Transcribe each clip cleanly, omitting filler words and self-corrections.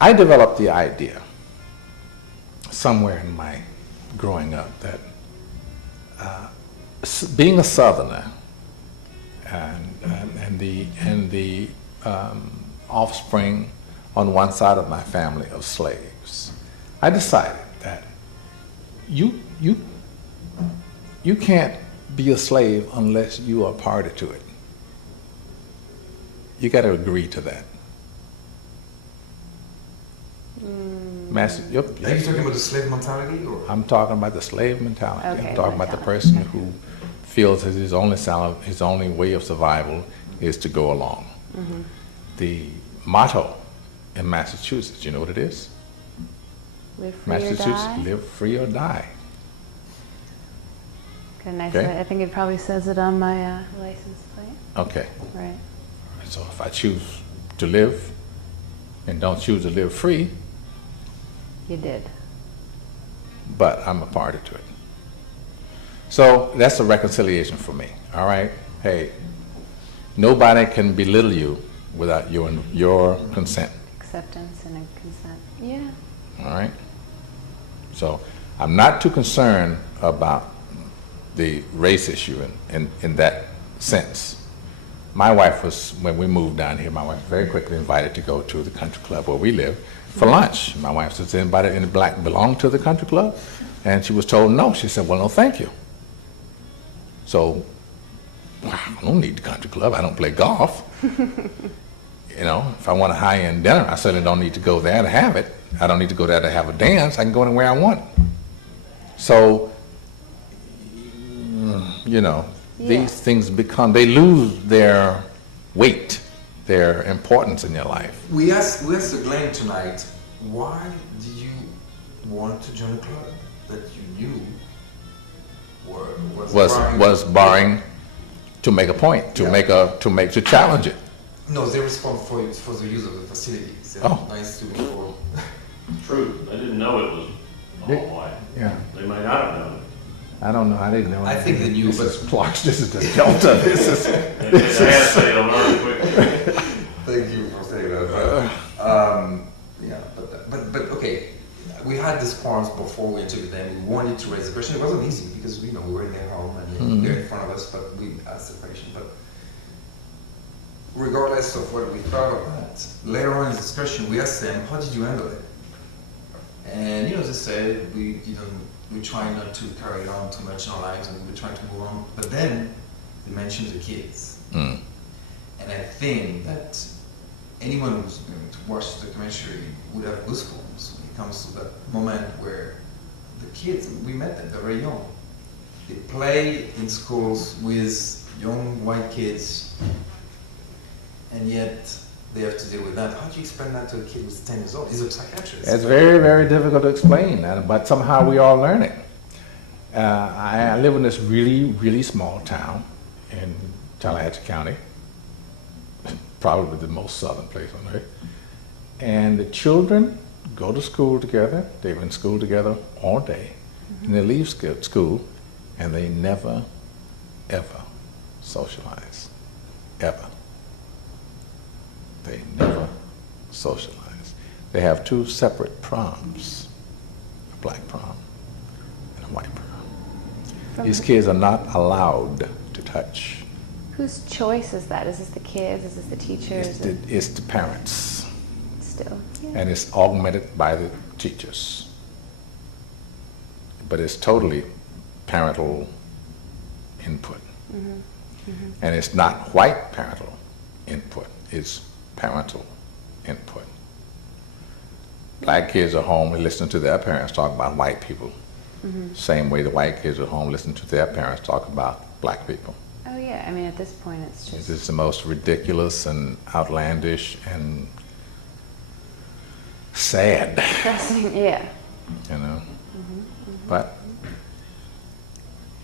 I developed the idea somewhere in my growing up that being a Southerner and the offspring on one side of my family of slaves, I decided that you can't be a slave unless you are a party to it. You got to agree to that. Yep. Are you talking about the slave mentality? Or? I'm talking about the slave mentality. Okay, I'm talking about the person who feels that his only way of survival is to go along. Mm-hmm. The motto in Massachusetts, you know what it is? Live free Massachusetts, or die? live free or die. Got a nice Okay. I think it probably says it on my license plate. Okay. Right. So if I choose to live and don't choose to live free, You did. but I'm a party to it. So that's a reconciliation for me, all right? Hey, nobody can belittle you without your consent, Acceptance and a consent. Yeah. all right? So I'm not too concerned about the race issue in that sense. My wife was, when we moved down here, my wife was very quickly invited to go to the country club where we live for lunch. My wife said, anybody in black belong to the country club? And she was told no. She said, well, no, thank you. So, I don't need the country club. I don't play golf. You know, if I want a high-end dinner, I certainly don't need to go there to have it. I don't need to go there to have a dance. I can go anywhere I want. So, you know, these things they lose their weight, their importance in your life. We asked Glenn tonight, why did you want to join a club that you knew was barring to make a point, to challenge it. No, they respond for the use of the facilities. Oh. Nice to before. True, I didn't know it was all white. Yeah. They might not have known it. I don't know. I didn't know. I think they knew, This is but Clark's. This is the Delta. This is. They had to say they'll learn quickly. thank you for saying that. Yeah, but okay. We had this forums before we interviewed them. We wanted to raise the question. It wasn't easy because we were in their home and they're in front of us, but we asked the question. But regardless of what we thought of that, later on in the discussion, we asked them, "How did you handle it?" And they said we try not to carry on too much in our lives, and we're trying to move on. But then they mentioned the kids, and I think that anyone who's going to watch the documentary would have goosebumps when it comes to that moment where the kids, we met them, they're very young. They play in schools with young white kids, and yet they have to deal with that. How do you explain that to a kid who's 10 years old? He's a psychiatrist. It's very, very difficult to explain that, but somehow we all learn it. I live in this really, really small town in Tallahatchie County, probably the most southern place on earth. And the children go to school together. They're in school together all day. And they leave school, and they never, ever socialize. Ever. They never socialize. They have two separate proms, a black prom and a white prom. These kids are not allowed to touch. Whose choice is that? Is this the kids? Is this the teachers? It's the parents. Still. Yeah. And it's augmented by the teachers. But it's totally parental input. And it's not white parental input, it's parental input. Black kids are home and listen to their parents talk about white people. Same way the white kids are home listen to their parents talk about black people. Oh yeah, I mean at this point it's just... It's the most ridiculous and outlandish and sad, depressing, yeah. you know? But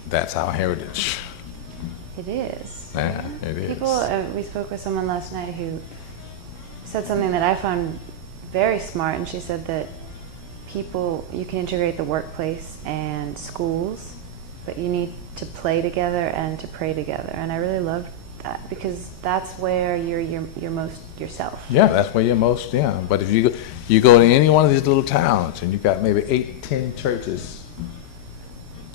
that's our heritage. It is. Yeah, it is. People, we spoke with someone last night who said something that I found very smart, and she said that you can integrate the workplace and schools, but you need to play together and to pray together. And I really loved that, because that's where you're most yourself. Yeah, that's where you're most, yeah. But if you go to any one of these little towns and you've got maybe 8, 10 churches,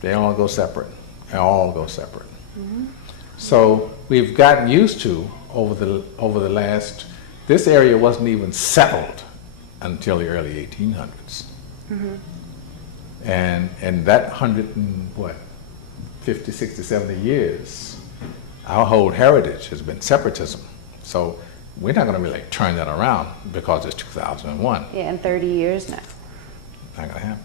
they all go separate. They all go separate. So we've gotten used to over the last, this area wasn't even settled until the early 1800s. And that 50, 60, 70 years, our whole heritage has been separatism. So we're not going to really turn that around because it's 2001. Yeah, in 30 years now. Not going to happen.